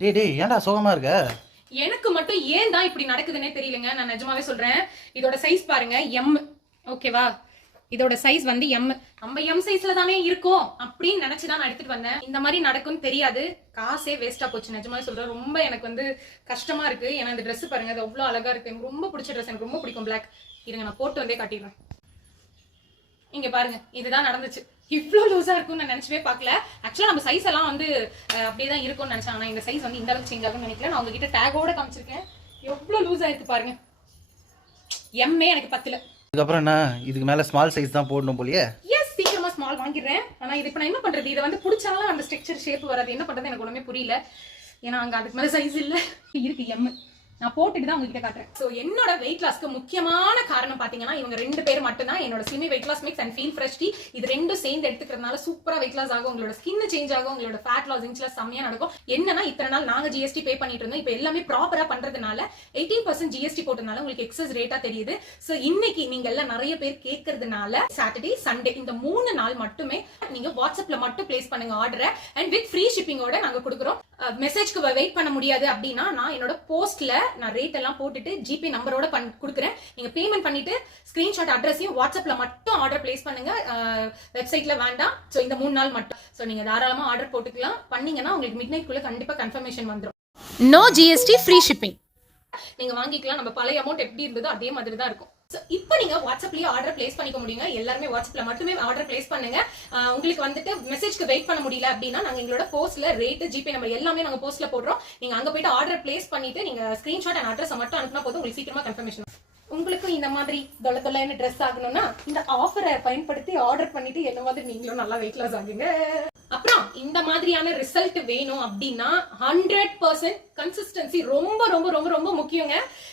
டேய் டேய் ஏன்டா சோகமா இருக்க? எனக்கு மட்டும் ஏன் தான் இப்படி நடக்குதுன்னே தெரியலங்க. நான் நிஜமாவே சொல்றேன். இதோட சைஸ் பாருங்க எம் ஓகேவா இதோட சைஸ் வந்து எம் நம்ம எம் சைஸ்ல தானே இருக்கோம் அப்படின்னு நினைச்சு தான் நான் எடுத்துட்டு வந்தேன். இந்த மாதிரி நடக்கும்னு தெரியாது. காசே வேஸ்டா போச்சு. நிஜமாவே சொல்றேன். ரொம்ப எனக்கு வந்து கஷ்டமா இருக்கு. ஏன்னா இந்த ட்ரெஸ் பாருங்க அது அவ்வளவு அழகா இருக்கு. எனக்கு ரொம்ப பிடிச்ச ட்ரெஸ் எனக்கு ரொம்ப பிடிக்கும் பிளாக் இருங்க நான் போட்டு வந்தே காட்டிடுறேன். இங்க பாருங்க இதுதான் நடந்துச்சு. இவ்ளோ லூஸா இருக்கும்னு நான் நினைச்சவே பார்க்கல. ஆக்சுவலா நம்ம சைஸ் எல்லாம் வந்து அப்படியே தான் இருக்கும்னு நினைச்சேன். ஆனா இந்த சைஸ் வந்து இந்த அளவுக்கு சேஞ்ச் ஆகும்னு நினைக்கல. நான் உங்ககிட்ட டேகோட காமிச்சிருக்கேன். எவ்வளவு லூஸ் ஆயிருக்கு பாருங்க. எம்மே எனக்கு பத்துல. இதுக்கப்புறம் என்ன? இதுக்கு மேல ஸ்மால் சைஸ் தான் போடணும் போலியே? எஸ் சீக்கிரமா ஸ்மால் வாங்கிடுறேன். ஆனா இது இப்ப நான் என்ன பண்றது? இதை வந்து பிடிச்சாலும் அந்த ஸ்ட்ரக்சர் ஷேப் வராது. என்ன பண்றது எனக்கு ஒண்ணுமே புரியல. ஏன்னா அங்க அதுக்கு மேல சைஸ் இல்ல. இருக்கு எம் நான் போட்டுட்டு தான் உங்ககிட்ட காட்டுறேன். ஸோ என்னோட வெயிட் லாஸ்க்கு முக்கியமான காரணம் பார்த்தீங்கன்னா இவங்க ரெண்டு பேர் மட்டும்தான். என்னோட slimy weight loss mix and feel fresh tea இது ரெண்டும் சேர்ந்து எடுத்துக்கிறதுனால சூப்பராக வெயிட் லாஸ் ஆகும். உங்களோட ஸ்கின் சேஞ்ச் ஆகும். உங்களோட ஃபேட் லாஸ் இன்ச்லாம் செம்மையாக நடக்கும். என்னன்னா இத்தனை நாள் நாங்கள் ஜிஎஸ்டி பே பண்ணிட்டு இருந்தோம். இப்போ எல்லாமே ப்ராப்பராக பண்ணுறதுனால எயிட்டீன் பர்சன்ட் ஜிஎஸ்டி போட்டதுனால உங்களுக்கு எக்ஸஸ் ரேட்டாக தெரியுது. ஸோ இன்னைக்கு நீங்கள் எல்லாம் நிறைய பேர் கேட்கறதுனால சாட்டர்டே சண்டே இந்த மூணு நாள் மட்டுமே நீங்கள் வாட்ஸ்அப்ல மட்டும் பிளேஸ் பண்ணுங்க ஆர்டரை அண்ட் வித் ஃப்ரீ ஷிப்பிங்கோட நாங்கள் கொடுக்குறோம். மெசேஜ்க்கு வெயிட் பண்ண முடியாது அப்படின்னா நான் என்னோட போஸ்ட்ல நான் ரேட் எல்லாம் போட்டுட்டு ஜிபே நம்பரோட பண் கொடுக்குறேன். நீங்க பேமெண்ட் பண்ணிட்டு ஸ்கிரீன்ஷாட் அட்ரஸையும் வாட்ஸ்அப்ல மட்டும் ஆர்டர் பிளேஸ் பண்ணுங்க. வெப்சைட்ல வேண்டாம். ஸோ இந்த மூணு நாள் மட்டும். ஸோ நீங்க தாராளமா ஆர்டர் போட்டுக்கலாம். பண்ணீங்கன்னா உங்களுக்கு மிட் குள்ள கண்டிப்பா கன்ஃபர்மேஷன் வந்துடும் நோ ஜிஎஸ்டி ஃப்ரீ ஷிப்பிங் நீங்க வாங்கிக்கலாம். நம்ம பழைய அமௌண்ட் எப்படி இருந்ததோ அதே மாதிரி தான் இருக்கும். இப்போ நீங்க வாட்ஸ்அப்லயே ஆர்டர் பிளேஸ் பண்ணிக்க முடியுங்க. எல்லாருமே வாட்ஸ்அப்ல மட்டுமே ஆர்டர் பிளேஸ் பண்ணுங்க. உங்களுக்கு வந்துட்டு மெசேஜ்க்கு வெயிட் பண்ண முடியல அப்படின்னா நாங்க எங்களோட போஸ்ட்ல ரேட் ஜிபே நம்பர் எல்லாமே நாங்க போஸ்ட்ல போடுறோம். நீங்க அங்க போயிட்டு ஆர்டர் பிளேஸ் பண்ணிட்டு நீங்க ஸ்கிரீன்ஷாட் அண்ட் அட்ரஸ் மட்டும் அனுப்புனா போதும். உங்களுக்கு சீக்கிரமா கன்ஃபர்மேஷன் உங்களுக்கும் இந்த மாதிரி தொலை தொலைன்னு ட்ரெஸ் ஆகணும்னா இந்த ஆஃபரை பயன்படுத்தி ஆர்டர் பண்ணிட்டு என்ன மாதிரி நீங்களும் நல்லா வெயிட் லாஸ் ஆகுங்க. அப்புறம் இந்த மாதிரியான ரிசல்ட் வேணும் அப்படின்னா ஹண்ட்ரட் பர்சன்ட் கன்சிஸ்டன்சி ரொம்ப ரொம்ப ரொம்ப ரொம்ப முக்கியங்க.